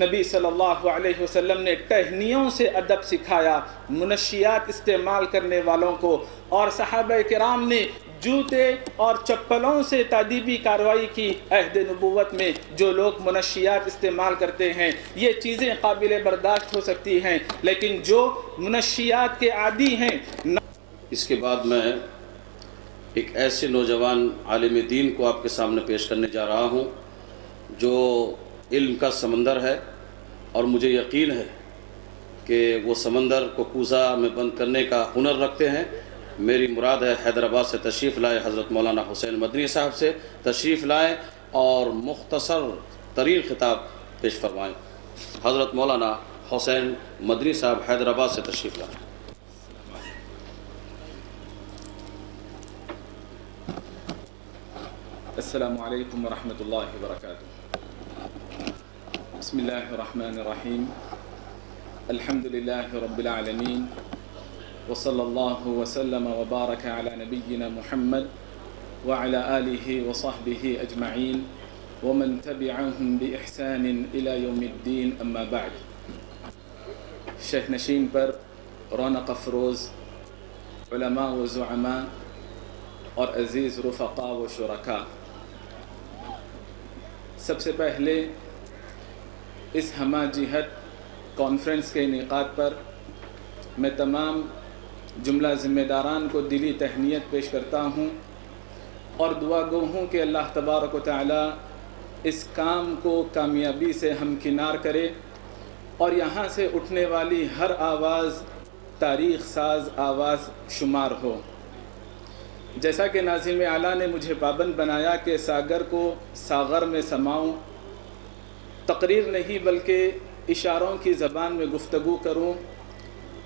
نبی صلی اللہ علیہ وسلم نے ٹہنیوں سے ادب سکھایا منشیات استعمال کرنے والوں کو، اور صحابہ کرام نے جوتے اور چپلوں سے تادیبی کارروائی کی عہد نبوت میں۔ جو لوگ منشیات استعمال کرتے ہیں یہ چیزیں قابل برداشت ہو سکتی ہیں، لیکن جو منشیات کے عادی ہیں۔ اس کے بعد میں ایک ایسے نوجوان عالم دین کو آپ کے سامنے پیش کرنے جا رہا ہوں جو علم کا سمندر ہے، اور مجھے یقین ہے کہ وہ سمندر کو کوزہ میں بند کرنے کا ہنر رکھتے ہیں۔ میری مراد ہے حیدرآباد سے تشریف لائے حضرت مولانا حسین مدنی صاحب سے تشریف لائیں اور مختصر ترین خطاب پیش فرمائیں۔ حضرت مولانا حسین مدنی صاحب حیدرآباد سے تشریف لائیں۔ السلام علیکم ورحمۃ اللہ وبرکاتہ۔ بسم اللہ الرحمن الرحیم، الحمد للہ رب العالمین، وصلی اللہ وسلم وبارک علی نبینا محمد وعلی آلہ وصحبہ اجمعین ومن تبعہم بإحسان الی یوم الدین، اما بعد۔ شہ نشین پر رونق افروز علماء و زعماء اور عزیز رفقاء و شرکاء، سب سے پہلے اس ہمہ جہت کانفرنس کے انعقاد پر میں تمام جملہ ذمہ داران کو دلی تہنیت پیش کرتا ہوں اور دعا گو ہوں کہ اللہ تبارک و تعالی اس کام کو کامیابی سے ہمکنار کرے اور یہاں سے اٹھنے والی ہر آواز تاریخ ساز آواز شمار ہو۔ جیسا کہ ناظم اعلیٰ نے مجھے پابند بنایا کہ ساگر کو ساغر میں سماؤں، تقریر نہیں بلکہ اشاروں کی زبان میں گفتگو کروں۔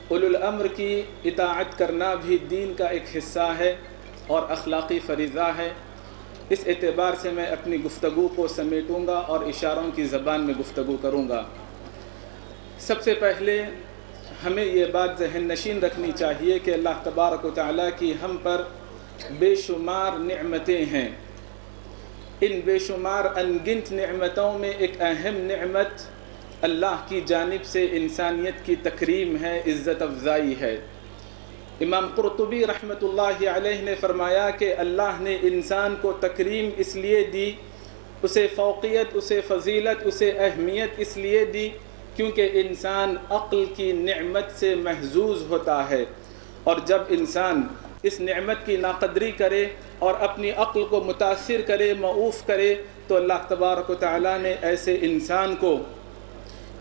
اولو الامر کی اطاعت کرنا بھی دین کا ایک حصہ ہے اور اخلاقی فریضہ ہے۔ اس اعتبار سے میں اپنی گفتگو کو سمیٹوں گا اور اشاروں کی زبان میں گفتگو کروں گا۔ سب سے پہلے ہمیں یہ بات ذہن نشین رکھنی چاہیے کہ اللہ تبارک و تعالیٰ کی ہم پر بے شمار نعمتیں ہیں۔ ان بے شمار انگنت نعمتوں میں ایک اہم نعمت اللہ کی جانب سے انسانیت کی تکریم ہے، عزت افزائی ہے۔ امام قرطبی رحمۃ اللہ علیہ نے فرمایا کہ اللہ نے انسان کو تکریم اس لیے دی، اسے فوقیت، اسے فضیلت، اسے اہمیت اس لیے دی کیونکہ انسان عقل کی نعمت سے محظوظ ہوتا ہے، اور جب انسان اس نعمت کی ناقدری کرے اور اپنی عقل کو متاثر کرے، معوف کرے، تو اللہ تبارک و تعالیٰ نے ایسے انسان کو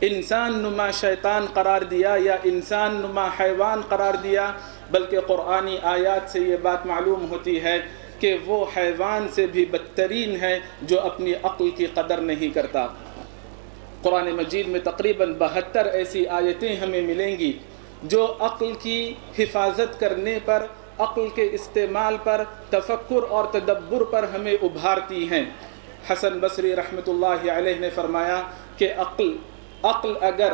انسان نما شیطان قرار دیا یا انسان نما حیوان قرار دیا، بلکہ قرآنی آیات سے یہ بات معلوم ہوتی ہے کہ وہ حیوان سے بھی بدترین ہے جو اپنی عقل کی قدر نہیں کرتا۔ قرآن مجید میں تقریباً 72 ایسی آیتیں ہمیں ملیں گی جو عقل کی حفاظت کرنے پر، عقل کے استعمال پر، تفکر اور تدبر پر ہمیں ابھارتی ہیں۔ حسن بصری رحمۃ اللہ علیہ نے فرمایا کہ عقل اگر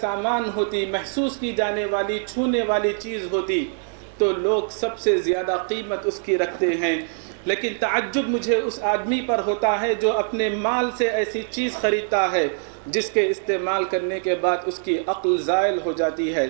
سامان ہوتی، محسوس کی جانے والی، چھونے والی چیز ہوتی، تو لوگ سب سے زیادہ قیمت اس کی رکھتے ہیں۔ لیکن تعجب مجھے اس آدمی پر ہوتا ہے جو اپنے مال سے ایسی چیز خریدتا ہے جس کے استعمال کرنے کے بعد اس کی عقل زائل ہو جاتی ہے۔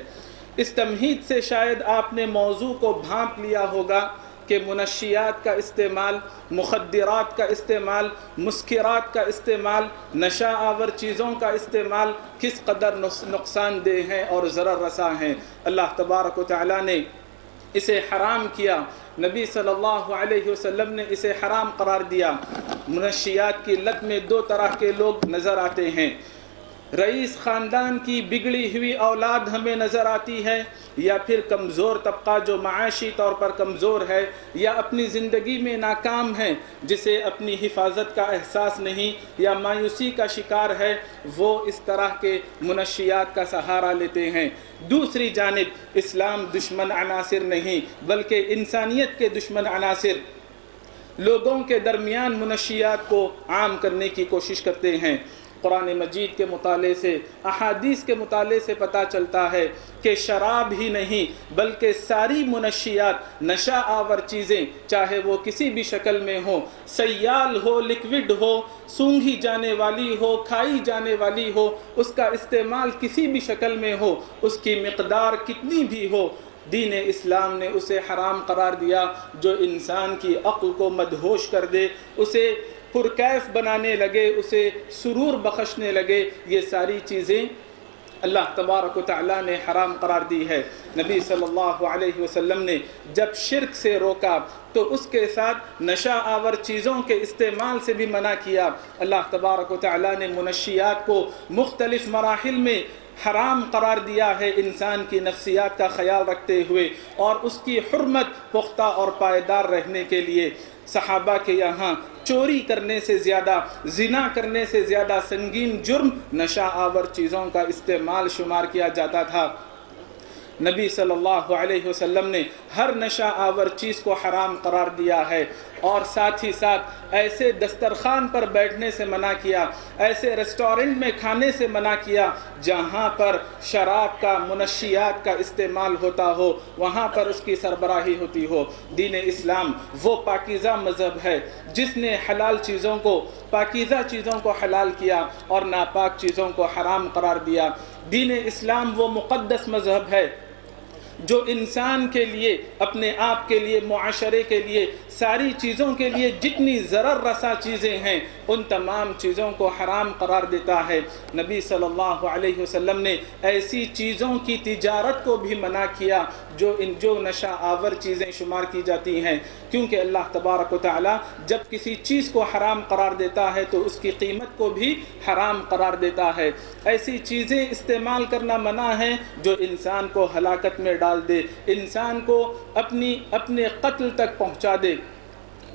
اس تمہید سے شاید آپ نے موضوع کو بھانپ لیا ہوگا کہ منشیات کا استعمال، مخدرات کا استعمال، مسکرات کا استعمال، نشہ آور چیزوں کا استعمال کس قدر نقصان دہ ہیں اور ضرر رساں ہیں۔ اللہ تبارک و تعالیٰ نے اسے حرام کیا، نبی صلی اللہ علیہ وسلم نے اسے حرام قرار دیا۔ منشیات کی لت میں 2 طرح کے لوگ نظر آتے ہیں۔ رئیس خاندان کی بگڑی ہوئی اولاد ہمیں نظر آتی ہے، یا پھر کمزور طبقہ جو معاشی طور پر کمزور ہے یا اپنی زندگی میں ناکام ہے، جسے اپنی حفاظت کا احساس نہیں یا مایوسی کا شکار ہے، وہ اس طرح کے منشیات کا سہارا لیتے ہیں۔ دوسری جانب اسلام دشمن عناصر نہیں بلکہ انسانیت کے دشمن عناصر لوگوں کے درمیان منشیات کو عام کرنے کی کوشش کرتے ہیں۔ قرآن مجید کے مطالعے سے، احادیث کے مطالعے سے پتہ چلتا ہے کہ شراب ہی نہیں بلکہ ساری منشیات، نشہ آور چیزیں، چاہے وہ کسی بھی شکل میں ہوں، سیال ہو، لکوڈ ہو، سونگھی جانے والی ہو، کھائی جانے والی ہو، اس کا استعمال کسی بھی شکل میں ہو، اس کی مقدار کتنی بھی ہو، دین اسلام نے اسے حرام قرار دیا، جو انسان کی عقل کو مدہوش کر دے، اسے پرکیف بنانے لگے، اسے سرور بخشنے لگے، یہ ساری چیزیں اللہ تبارک و تعالیٰ نے حرام قرار دی ہے۔ نبی صلی اللہ علیہ وسلم نے جب شرک سے روکا تو اس کے ساتھ نشہ آور چیزوں کے استعمال سے بھی منع کیا۔ اللہ تبارک و تعالیٰ نے منشیات کو مختلف مراحل میں حرام قرار دیا ہے، انسان کی نفسیات کا خیال رکھتے ہوئے، اور اس کی حرمت پختہ اور پائیدار رہنے کے لیے صحابہ کے یہاں چوری کرنے سے زیادہ، زنا کرنے سے زیادہ سنگین جرم نشہ آور چیزوں کا استعمال شمار کیا جاتا تھا۔ نبی صلی اللہ علیہ وسلم نے ہر نشہ آور چیز کو حرام قرار دیا ہے، اور ساتھ ہی ساتھ ایسے دسترخوان پر بیٹھنے سے منع کیا، ایسے ریسٹورنٹ میں کھانے سے منع کیا جہاں پر شراب کا، منشیات کا استعمال ہوتا ہو، وہاں پر اس کی سربراہی ہوتی ہو۔ دین اسلام وہ پاکیزہ مذہب ہے جس نے حلال چیزوں کو، پاکیزہ چیزوں کو حلال کیا اور ناپاک چیزوں کو حرام قرار دیا۔ دین اسلام وہ مقدس مذہب ہے جو انسان کے لیے، اپنے آپ کے لیے، معاشرے کے لیے، ساری چیزوں کے لیے جتنی ضرر رساں چیزیں ہیں ان تمام چیزوں کو حرام قرار دیتا ہے۔ نبی صلی اللہ علیہ وسلم نے ایسی چیزوں کی تجارت کو بھی منع کیا جو نشہ آور چیزیں شمار کی جاتی ہیں، کیونکہ اللہ تبارک و تعالی جب کسی چیز کو حرام قرار دیتا ہے تو اس کی قیمت کو بھی حرام قرار دیتا ہے۔ ایسی چیزیں استعمال کرنا منع ہے جو انسان کو ہلاکت میں ڈال دے، انسان کو اپنے قتل تک پہنچا دے۔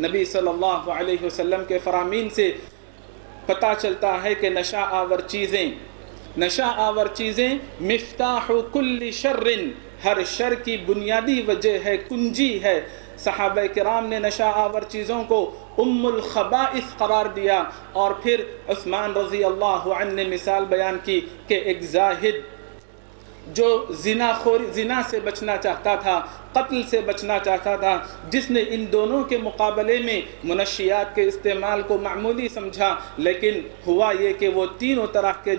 نبی صلی اللہ علیہ وسلم کے فرامین سے پتہ چلتا ہے کہ نشہ آور چیزیں مفتاح کل شر، ہر شر کی بنیادی وجہ ہے، کنجی ہے۔ صحابہ کرام نے نشہ آور چیزوں کو ام الخبائث قرار دیا، اور پھر عثمان رضی اللہ عنہ نے مثال بیان کی کہ ایک زاہد جو زنا سے بچنا چاہتا تھا، قتل سے بچنا چاہتا تھا، جس نے ان دونوں کے مقابلے میں منشیات کے استعمال کو معمولی سمجھا، لیکن ہوا یہ کہ وہ تینوں طرح کے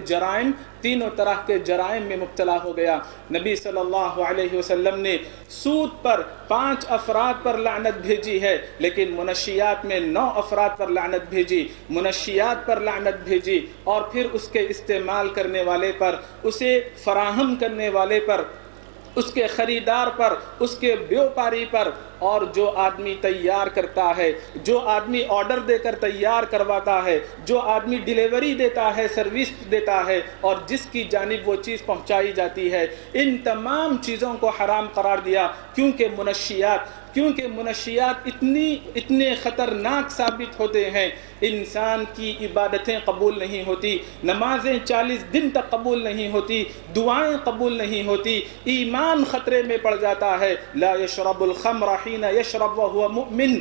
جرائم میں مبتلا ہو گیا۔ نبی صلی اللہ علیہ وسلم نے سود پر 5 افراد پر لعنت بھیجی ہے، لیکن منشیات میں 9 افراد پر لعنت بھیجی، منشیات پر لعنت بھیجی، اور پھر اس کے استعمال کرنے والے پر، اسے فراہم کرنے والے پر، اس کے خریدار پر، اس کے بیوپاری پر، اور جو آدمی تیار کرتا ہے، جو آدمی آرڈر دے کر تیار کرواتا ہے، جو آدمی ڈیلیوری دیتا ہے، سروس دیتا ہے، اور جس کی جانب وہ چیز پہنچائی جاتی ہے، ان تمام چیزوں کو حرام قرار دیا، کیونکہ منشیات اتنے خطرناک ثابت ہوتے ہیں۔ انسان کی عبادتیں قبول نہیں ہوتی، نمازیں 40 دن تک قبول نہیں ہوتی، دعائیں قبول نہیں ہوتی، ایمان خطرے میں پڑ جاتا ہے۔ لا یشرب الخمر حین یشرب وهو مؤمن۔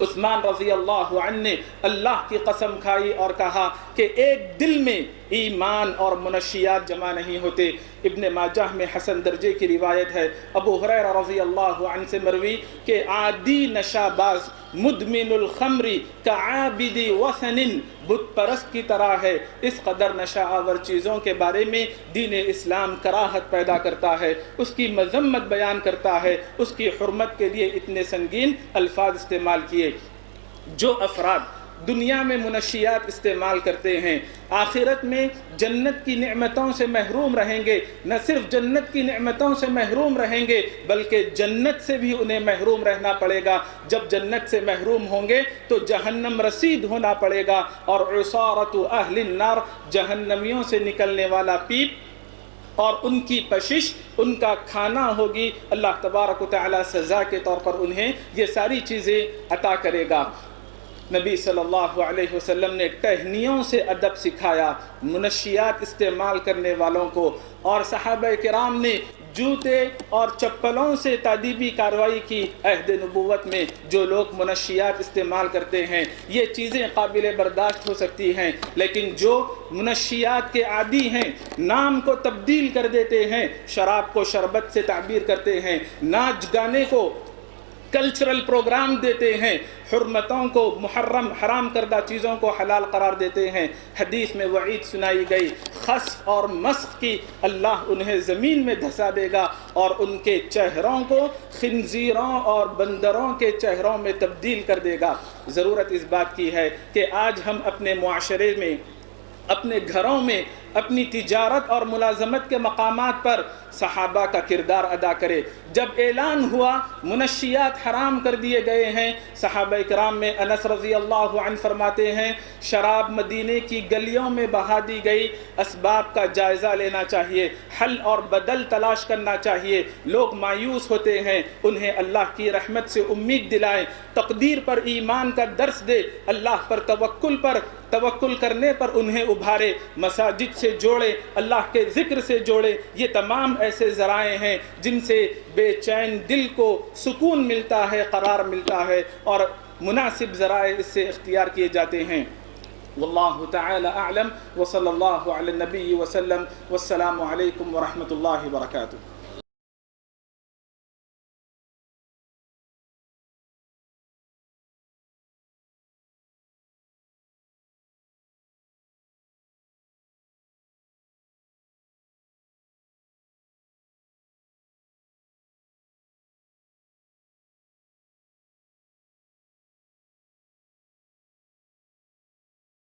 عثمان رضی اللہ عنہ نے اللہ کی قسم کھائی اور کہا کہ ایک دل میں ایمان اور منشیات جمع نہیں ہوتے۔ ابن ماجہ میں حسن درجے کی روایت ہے، ابو ہریرہ رضی اللہ عنہ سے مروی کہ عادی نشہ باز مدمن الخمر کعابد وثن، بت پرست کی طرح ہے۔ اس قدر نشہ آور چیزوں کے بارے میں دین اسلام کراہت پیدا کرتا ہے، اس کی مذمت بیان کرتا ہے، اس کی حرمت کے لیے اتنے سنگین الفاظ استعمال کیے۔ جو افراد دنیا میں منشیات استعمال کرتے ہیں آخرت میں جنت کی نعمتوں سے محروم رہیں گے، نہ صرف جنت کی نعمتوں سے محروم رہیں گے بلکہ جنت سے بھی انہیں محروم رہنا پڑے گا۔ جب جنت سے محروم ہوں گے تو جہنم رسید ہونا پڑے گا، اور عصارت اہل النار، جہنمیوں سے نکلنے والا پیپ اور ان کی کشش، ان کا کھانا ہوگی۔ اللہ تبارک و تعالی سزا کے طور پر انہیں یہ ساری چیزیں عطا کرے گا۔ نبی صلی اللہ علیہ وسلم نے ٹہنیوں سے ادب سکھایا، منشیات استعمال کرنے والوں کو اور صحابہ کرام نے جوتے اور چپلوں سے تادیبی کارروائی کی۔ عہد نبوت میں جو لوگ منشیات استعمال کرتے ہیں یہ چیزیں قابل برداشت ہو سکتی ہیں، لیکن جو منشیات کے عادی ہیں، نام کو تبدیل کر دیتے ہیں، شراب کو شربت سے تعبیر کرتے ہیں، ناچ گانے کو کلچرل پروگرام دیتے ہیں، حرمتوں کو محرم حرام کردہ چیزوں کو حلال قرار دیتے ہیں، حدیث میں وعید سنائی گئی خسف اور مسخ کی، اللہ انہیں زمین میں دھسا دے گا اور ان کے چہروں کو خنزیروں اور بندروں کے چہروں میں تبدیل کر دے گا۔ ضرورت اس بات کی ہے کہ آج ہم اپنے معاشرے میں، اپنے گھروں میں، اپنی تجارت اور ملازمت کے مقامات پر صحابہ کا کردار ادا کرے۔ جب اعلان ہوا منشیات حرام کر دیے گئے ہیں، صحابہ کرام میں انس رضی اللہ عنہ فرماتے ہیں شراب مدینے کی گلیوں میں بہا دی گئی، اسباب کا جائزہ لینا چاہیے، حل اور بدل تلاش کرنا چاہیے۔ لوگ مایوس ہوتے ہیں، انہیں اللہ کی رحمت سے امید دلائیں، تقدیر پر ایمان کا درس دے، اللہ پر توکل کرنے پر انہیں ابھارے، مساجد سے جوڑے، اللہ کے ذکر سے جوڑے۔ یہ تمام ایسے ذرائع ہیں جن سے بے چین دل کو سکون ملتا ہے، قرار ملتا ہے، اور مناسب ذرائع اس سے اختیار کیے جاتے ہیں۔ واللہ تعالی اعلم، وصلی اللہ علی النبی وسلم، والسلام علیکم ورحمۃ اللہ وبرکاتہ۔